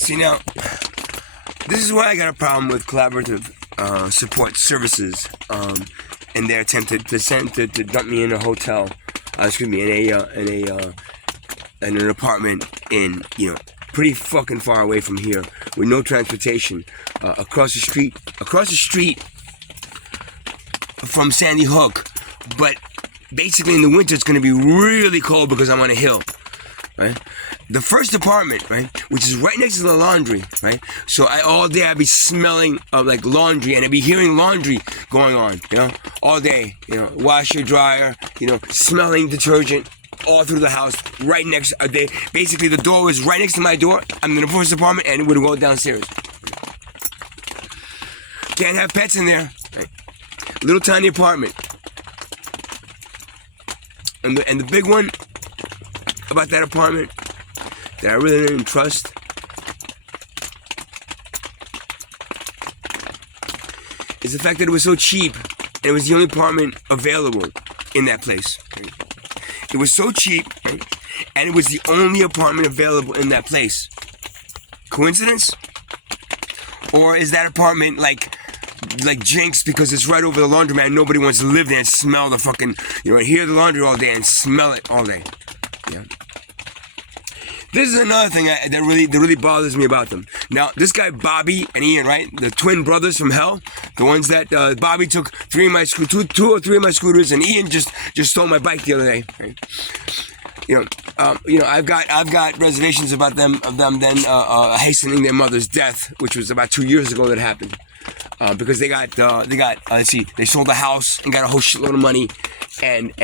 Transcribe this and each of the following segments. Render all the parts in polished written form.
See now, this is why I got a problem with collaborative support services and their attempt to dump me in a hotel, in an apartment in, pretty fucking far away from here with no transportation, across the street from Sandy Hook, but basically in the winter it's going to be really cold because I'm on a hill, right? The first apartment, right, which is right next to the laundry, right? So all day I'd be smelling of like laundry, and I'd be hearing laundry going on, all day, washer, dryer, smelling detergent all through the house, right next. Basically the door was right next to my door. I'm in the first apartment, and it would go downstairs. Can't have pets in there. Right? Little tiny apartment, and the big one about that apartment that I really didn't trust is the fact that it was so cheap, and it was the only apartment available in that place. It was so cheap, and it was the only apartment available in that place. Coincidence? Or is that apartment like jinx because it's right over the laundromat and nobody wants to live there and smell the fucking, hear the laundry all day and smell it all day? Yeah. This is another thing that really bothers me about them. Now, this guy Bobby and Ian, right, the twin brothers from hell, the ones that Bobby took two or three of my scooters, and Ian just stole my bike the other day. Right? I've got reservations about them then hastening their mother's death, which was about 2 years ago that happened, because they sold the house and got a whole shitload of money, and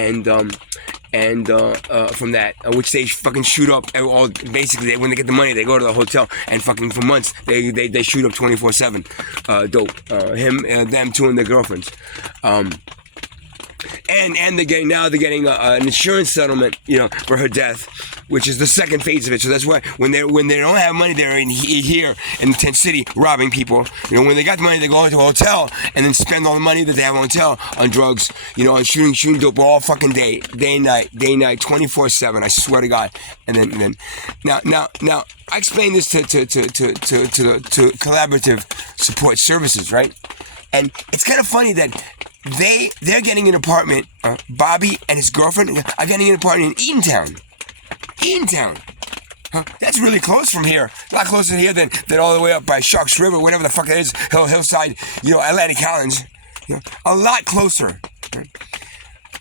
from that, which they fucking shoot up all. Basically, when they get the money, they go to the hotel and fucking for months they shoot up 24/7 dope. Them two and their girlfriends. And they're getting an insurance settlement, for her death, which is the second phase of it. So that's why when they don't have money, they're here in the tent city robbing people. When they got the money, they go to a hotel and then spend all the money that they have on hotel on drugs, on shooting dope all fucking day and night, 24/7. I swear to God. And then now I explained this to collaborative support services, right? And it's kind of funny that they're getting an apartment. Bobby and his girlfriend are getting an apartment in Eatontown. Huh? That's really close from here. A lot closer here than all the way up by Sharks River, whatever the fuck it is, hillside, Atlantic Highlands. A lot closer.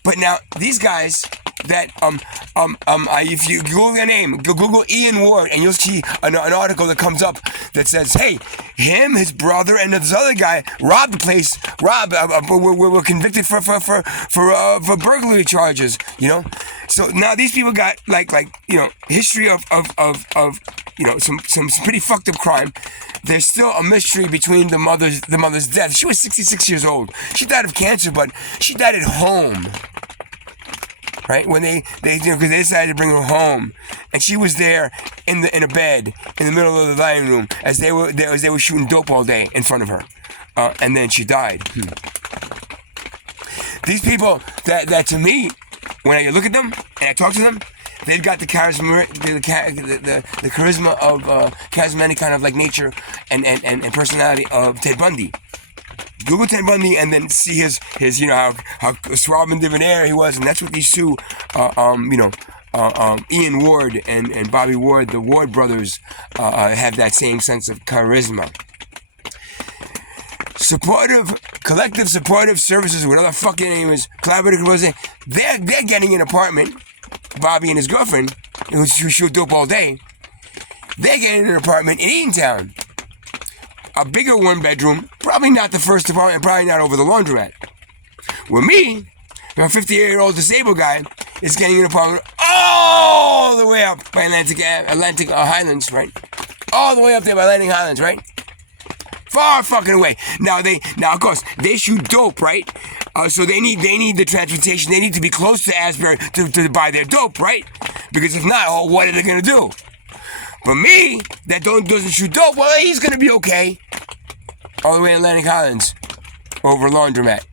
But now these guys that if you Google their name, Google Ian Ward, and you'll see an article that comes up that says, hey, him, his brother, and this other guy robbed the place. Were convicted for burglary charges. So now these people got history of some pretty fucked up crime. There's still a mystery between the mother's death. She was 66 years old. She died of cancer, but she died at home. Right, when they because they decided to bring her home, and she was there in a bed in the middle of the living room as they were shooting dope all day in front of her, and then she died. These people that to me, when I look at them and I talk to them, they've got the charisma of charismatic kind of like nature and personality of Ted Bundy. Google Ted Bundy and then see his how suave and debonair he was, and that's what these two, Ian Ward and Bobby Ward, the Ward brothers, have that same sense of charisma. Collective supportive services, whatever the fucking name is, collaborative, they're getting an apartment. Bobby and his girlfriend, who shoot dope all day, they're getting an apartment in Eatontown. A bigger one bedroom, probably not the first apartment, probably not over the laundromat. With me, a 58-year-old disabled guy is getting an apartment all the way up by Atlantic Highlands, right? All the way up there by Atlantic Highlands, right? Far fucking away. Now of course they shoot dope, right? So they need the transportation. They need to be close to Asbury to buy their dope, right? Because if not, what are they gonna do? But me, that doesn't shoot dope, well, he's gonna be okay. All the way in Atlantic Highlands, over a laundromat.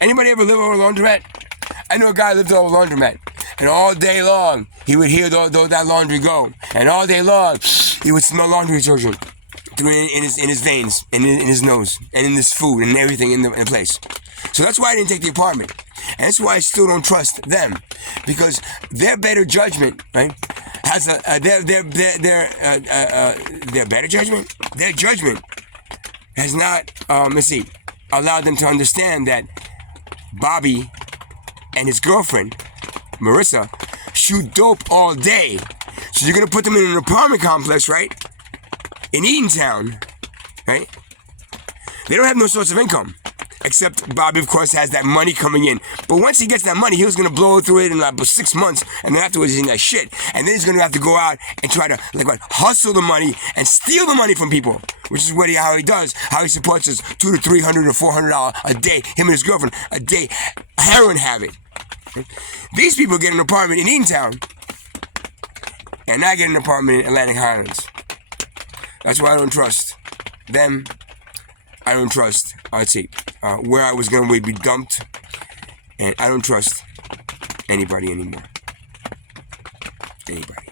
Anybody ever live over a laundromat? I know a guy lived over a laundromat, and all day long, he would hear that laundry go, and all day long, he would smell laundry detergent in his veins, in his nose, and in this food, and everything in the place. So that's why I didn't take the apartment, and that's why I still don't trust them, because their better judgment, right, has their better judgment. Their judgment has not, allowed them to understand that Bobby and his girlfriend, Marissa, shoot dope all day. So you're gonna put them in an apartment complex, right? In Eatontown, right? They don't have no source of income. Except Bobby, of course, has that money coming in. But once he gets that money, he was going to blow through it in like 6 months. And then afterwards, he's in that shit. And then he's going to have to go out and try to, hustle the money and steal the money from people. Which is how he does. How he supports his $200 to $300 or $400 a day, him and his girlfriend, a day heroin habit. These people get an apartment in Eatontown. And I get an apartment in Atlantic Highlands. That's why I don't trust them. I don't trust, where I was going to be dumped. And I don't trust anybody anymore. Anybody.